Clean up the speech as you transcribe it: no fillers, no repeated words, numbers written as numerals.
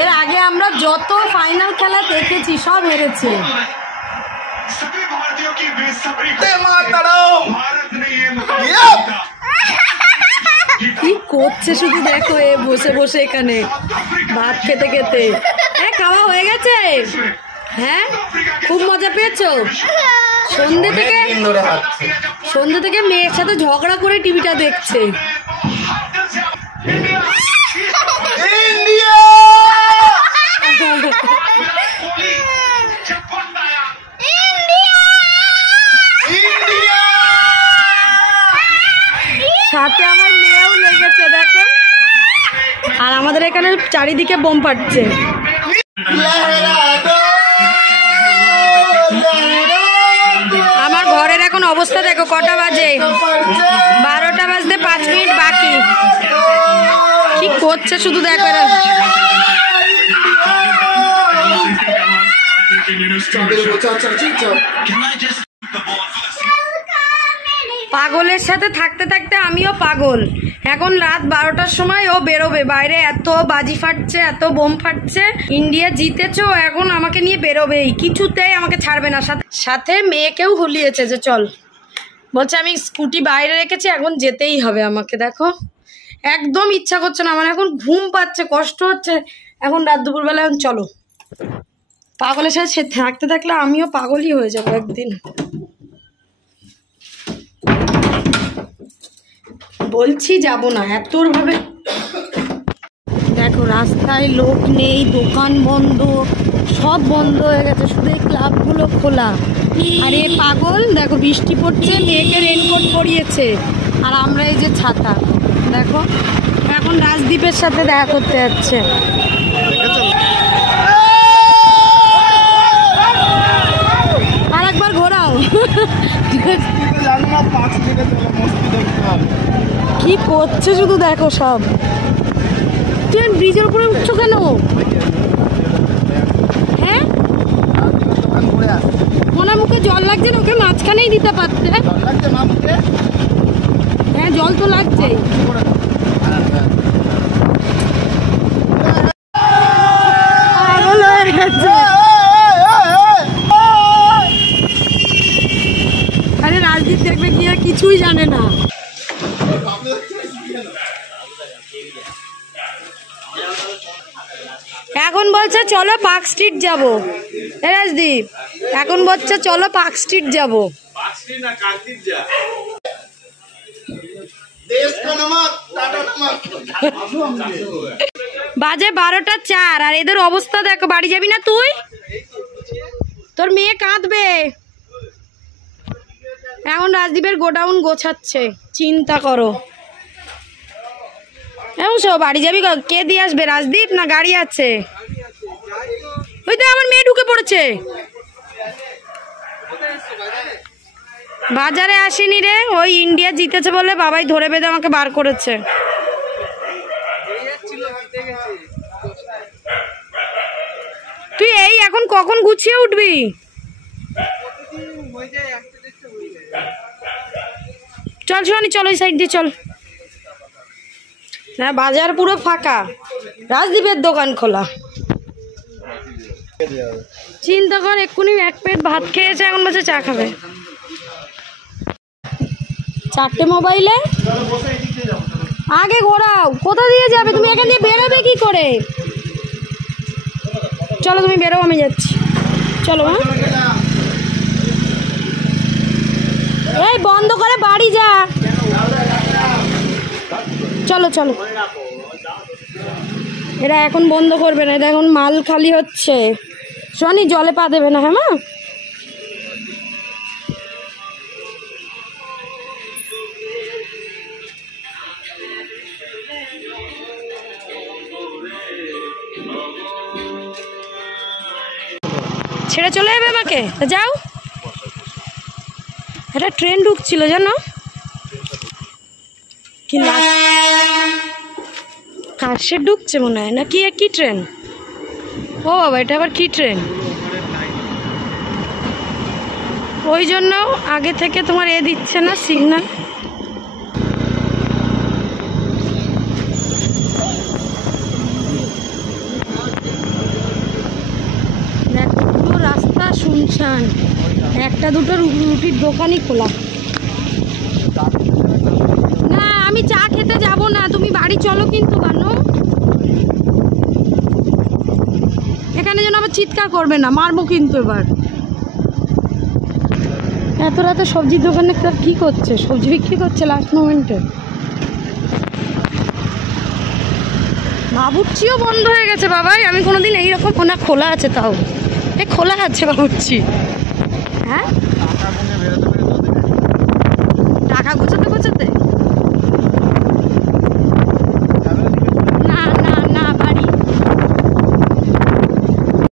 এর আগে আমরা যত ফাইনাল খেলা দেখেছি সব হেরেছে। কি করছে শুধু দেখো, এ বসে বসে এখানে ভাত খেতে খেতে। হ্যাঁ, খাওয়া হয়ে গেছে? হ্যাঁ, খুব মজা পেয়েছো? সন্ধ্যে থেকে মেয়ের সাথে ঝগড়া করে টিভিটা দেখছে। সাথে আমার মেয়েও লেগেছে দেখো। আর আমাদের এখানে চারিদিকে বোম ফাটছে। আমার ঘরের এখন অবস্থা দেখো, কটা বাজে? 12টা বাজতে 5 মিনিট বাকি। কি করছে শুধু দেখো এরা। পাগলের সাথে থাকতে থাকতে আমিও পাগল। এখন রাত 12টার সময় ও বেরোবে বাইরে, এত বাজি ফাটছে, এত বোম ফাটছে। ইন্ডিয়া জিতেছো, এখন আমাকে নিয়ে বেরোবেই, কিছুতেই আমাকে ছাড়বে না। সাথে মেয়েকেও হুলিয়েছে যে চল, বলছে আমি স্কুটি বাইরে রেখেছি, এখন যেতেই হবে আমাকে। দেখো একদম ইচ্ছা করছে না আমার, এখন ঘুম পাচ্ছে, কষ্ট হচ্ছে, এখন রাত দুপুরবেলা। এখন চলো, পাগলের সাথে থাকতে থাকলে আমিও পাগলই হয়ে যাবো একদিন। বলছি যাব না, এতর ভাবে। দেখো রাস্তায় লোক নেই, দোকান বন্ধ, সব বন্ধ হয়ে গেছে, শুধু এই ক্লাবগুলো খোলা। আর এ পাগল দেখো, বৃষ্টি পড়ছে, মেয়েকে রেনকোট পরিয়েছে, আর আমরা এই যে ছাতা। দেখো এখন রাজদীপের সাথে দেখা করতে যাচ্ছে। আর একবার ঘোরাও। কি করছে শুধু দেখো সব। তুই ব্রিজের উপরে উঠছো কেন? হ্যাঁ, মনে মুখে জল লাগছে না? ওকে মাঝখানেই দিতে পারতে। হ্যাঁ, জল তো লাগছে। আরে রাজদীপ দেখবে কি আর কিছুই জানে না। এখন বলছে চলো পার্ক স্ট্রিট যাবো। রাজদীপ এখন বলছে চলো পার্ক স্ট্রিট যাবো। বাজে 12টা 4, আর এদের অবস্থা দেখো। বাড়ি যাবি না তুই? তোর মেয়ে কাঁদবে। এখন রাজদীপের গোডাউন গোছাচ্ছে, চিন্তা করো। এখন সব বাড়ি যাবি, কে দিয়ে আসবে? রাজদীপ না গাড়ি আছে? ওই তো আমার মেয়ে ঢুকে পড়েছে। বাজারে আসিনি রে, ওই ইন্ডিয়া জিতেছে বলে বাবাই ধরে বেঁধে আমাকে বার করেছে। তুই এই এখন কখন গুছিয়ে উঠবি? চল শোনি, চল ওই সাইড দিয়ে চল। না, বাজার পুরো ফাঁকা, রাজদীপের দোকান খোলা। চিন্তা কর, এক্ষুনি এক প্লেট ভাত খেয়েছে, এখন বলছে চা খাবে। 4টে মোবাইলে আগে ঘোরাও। কোথা দিয়ে যাবে তুমি? এখান দিয়ে বেরোবে কি করে? চলো তুমি বেরো, আমি যাচ্ছি। চলো। হ্যাঁ, এই বন্ধ করে বাড়ি যা। চলো চলো। এরা এখন বন্ধ করবে না, এটা এখন মাল খালি হচ্ছে। শোনি, জলে পা দেবে না। হ্যাঁ মা, ছেড়ে চলে যাবে আমাকে। যাও, এটা ট্রেন ঢুকছিল জানো, কি কাশে ঢুকছে মনে হয়, না কি কি ট্রেন? ও বাবা, এটা আবার কি ট্রেন? ওই জন্য আগে থেকে তোমার দিচ্ছে না সিগন্যাল। দেখো পুরো রাস্তা শুনশান, একটা দুটো রুটির দোকানই খোলা। না আমি চা খেতে যাব না, তুমি বাড়ি চলো কিন্তু বানু। এখানে যেন আবার চিৎকার করবে না, মারবো কিন্তু এবার। এত রাতে সবজির দোকানে কি করছে? সবজি বিক্রি করছে লাস্ট মোমেন্টে। বাবুর্চিও বন্ধ হয়ে গেছে বাবাই। আমি কোনোদিন এইরকম না, খোলা আছে তাও, এ খোলা আছে বাবুর্চি। হ্যাঁ টাকা গোছাতে গোছাতে